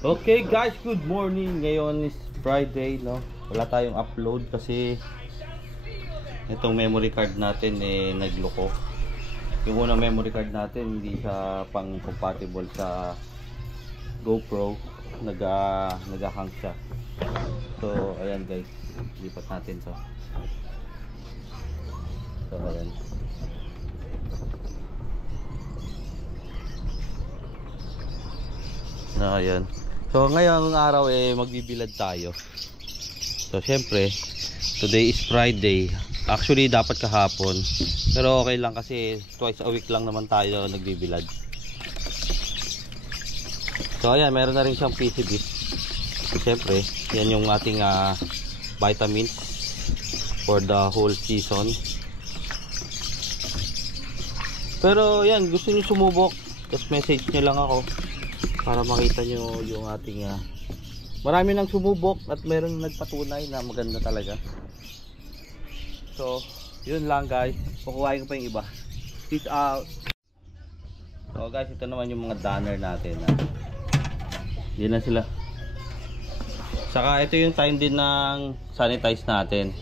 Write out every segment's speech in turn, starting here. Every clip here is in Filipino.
Okay guys, good morning. Ngayon is Friday, no? Wala tayong upload kasi itong memory card natin nagloko. Yung unang memory card natin hindi siya pang compatible sa GoPro. Nag-hang siya. So, ayan guys, lipat natin to. So, ayan. Ayan. So ngayong araw magbibilad tayo. So syempre today is Friday. Actually dapat kahapon. Pero okay lang kasi twice a week lang naman tayo nagbibilad. So ayan, meron na rin siyang PCB. So, syempre yan yung ating vitamins for the whole season. Pero yan, gusto niyo sumubok, just message niyo lang ako para makita nyo yung ating marami nang sumubok at meron nagpatunay na maganda talaga. So yun lang guys, kukuhain ko pa yung iba. Peace out. So guys, ito naman yung mga donor natin yun na sila. Saka ito yung time din ng sanitize natin.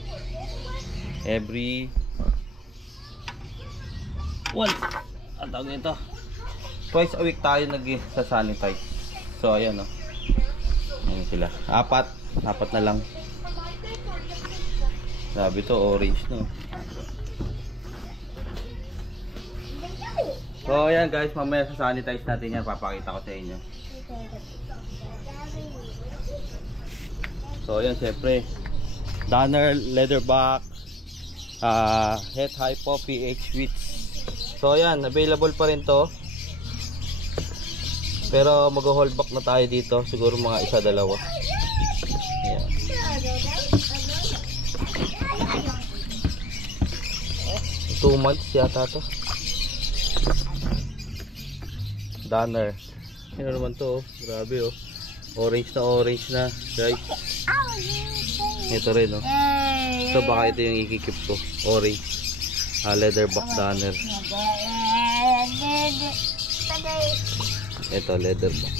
Every once, ang tawag nito, twice a week tayo nag-sanitize. So ayan o. Ayan sila. Apat na lang. Sabi to orange no. So ayan guys, mamaya sa sanitize natin yan, papakita ko sa inyo. So ayan, syempre Danner leather box, Het Hypo PH Wits. So ayan, available pa rin to. Pero mag-hold back na tayo dito, siguro mga isa-dalawa. Ayan. Two months yata to. Danner. Ano naman to, grabe oh. Orange na guys. Ito rin oh. So baka ito yung ikikip ko. Orange. Leather back Danner. Ito leather box.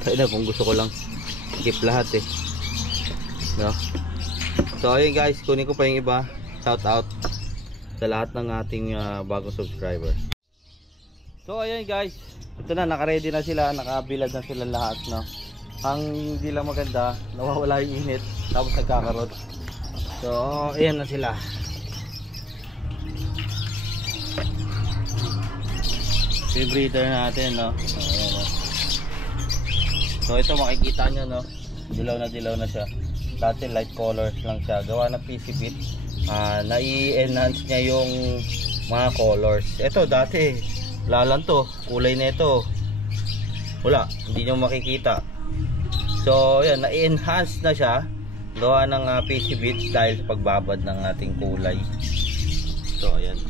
Kaya na kung gusto ko lang keep lahat no? So ayun guys, kunin ko pa yung iba. Shout out sa lahat ng ating bagong subscriber. So ayun guys, ito na, naka-ready na sila, nakabilad na sila lahat no? Ang hindi lang maganda, nawawala yung init tapos nagkakarot. So ayan na sila. Yung breeder natin no. Ayan, no. So ito makikita nyo no, dilaw na siya. Dati light colors lang siya, gawa ng PCB. Nai-enhance niya yung mga colors. Ito dati lalan to, kulay na ito wala, hindi nyo makikita. So ayan, na-enhance na siya, gawa ng PCB dahil sa pagbabad ng ating kulay. So ayan,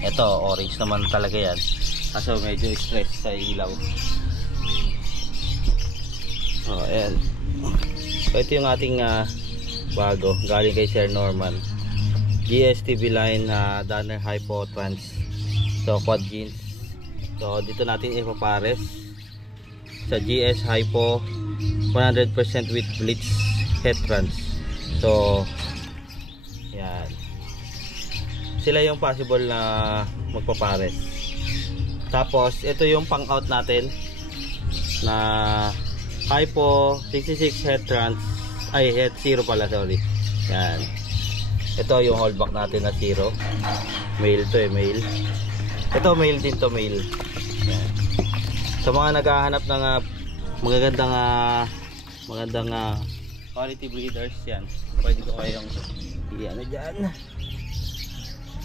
ito orange naman talaga yan, kaso medyo stress sa ilaw. Oh ayan. So ito yung ating bago, galing kay Sir Norman, GSTV line Danner Hypo Trans. So quad jeans. So dito natin ipapares sa GS Hypo 100% with bleach het trans. So yan, sila yung possible na magpapares. Tapos ito yung pang out natin na Hypo 66 het trans, ay het zero pala, sorry. Yan, ito yung holdback natin na zero. Male to male. Ito male din to, male. Yan. Sa mga naghahanap ng magandang quality breeders, yan, pwede ko kayong ano dyan.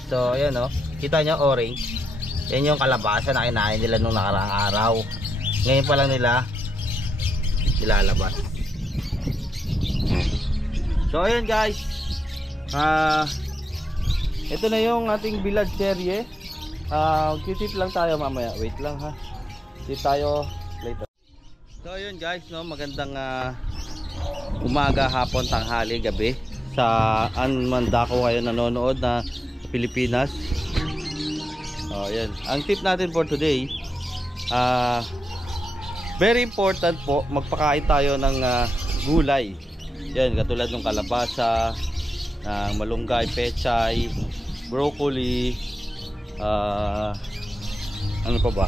So ayan o, kita nyo orange, yan yung kalabasa na kinain nila nung nakaraang araw. Ngayon pa lang nila ilalabas. So ayan guys, ito na yung ating bilad serye. Kitip lang tayo mamaya, wait lang ha, kitip tayo later. So ayun guys no, magandang umaga, hapon, tanghali, gabi saan man dako kayo nanonood na Pilipinas. Ayan. Ang tip natin for today Very important po, magpakain tayo ng gulay. Yan, katulad ng kalabasa, malunggay, pechay, broccoli, ano pa ba?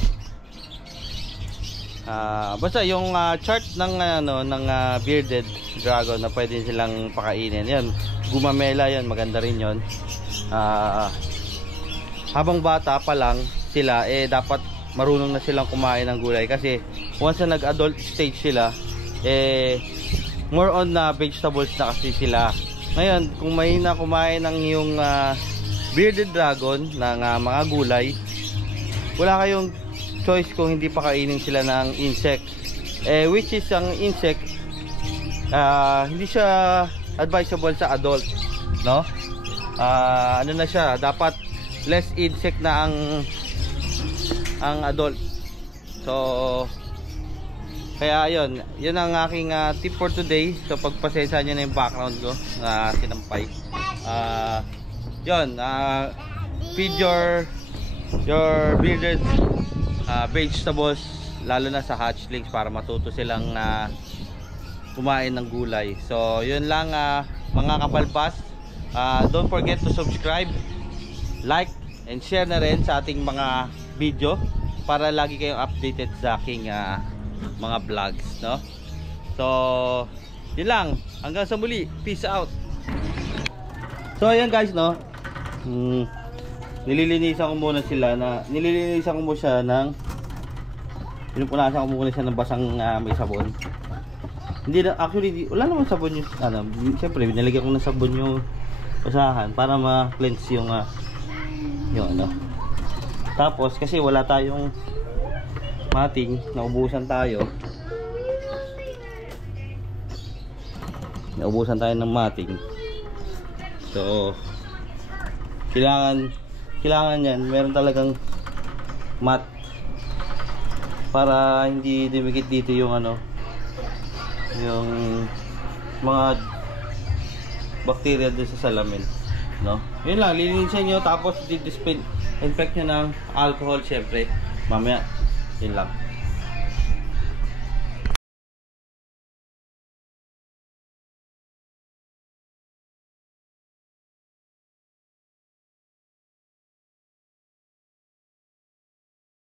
Basta yung chart ng bearded dragon na pwede silang pakainin. Yan, gumamela yan, maganda rin yon. Habang bata pa lang sila, dapat marunong na silang kumain ng gulay kasi once na nag-adult stage sila, more on na vegetables na kasi sila. Ngayon, kung may na kumain ng yung bearded dragon ng mga gulay, wala kayong choice kung hindi pa kainin sila ng insect. Which is ang insect, hindi siya advisable sa adult, no? Ano na siya, dapat less insect na ang adult. So kaya yun ang aking tip for today. So pagpasensya nyo na yung background ko na sinampay. Feed your bearded vegetables, lalo na sa hatchlings, para matuto silang kumain ng gulay. So yun lang mga kabalbas. Don't forget to subscribe, like, and share na rin sa ating mga video para lagi kayong updated sa aking mga vlogs, no? So yun lang, hanggang sa muli, peace out. So ayan guys, no, nililinisan ko muna siya ng pinupunasan ko muna siya ng basang may sabon. Hindi na, actually wala naman sabon yung siyempre binalagyan ko ng sabon yung basahan para ma-cleanse yung tapos kasi wala tayong mating, naubusan tayo ng mating. So kailangan yan, meron talagang mat para hindi dumikit dito yung yung mga bacteria doon sa salamin, no? Yun lang, lilinisin nyo tapos i-disinfect nyo ng alcohol syempre mamaya. Yun lang.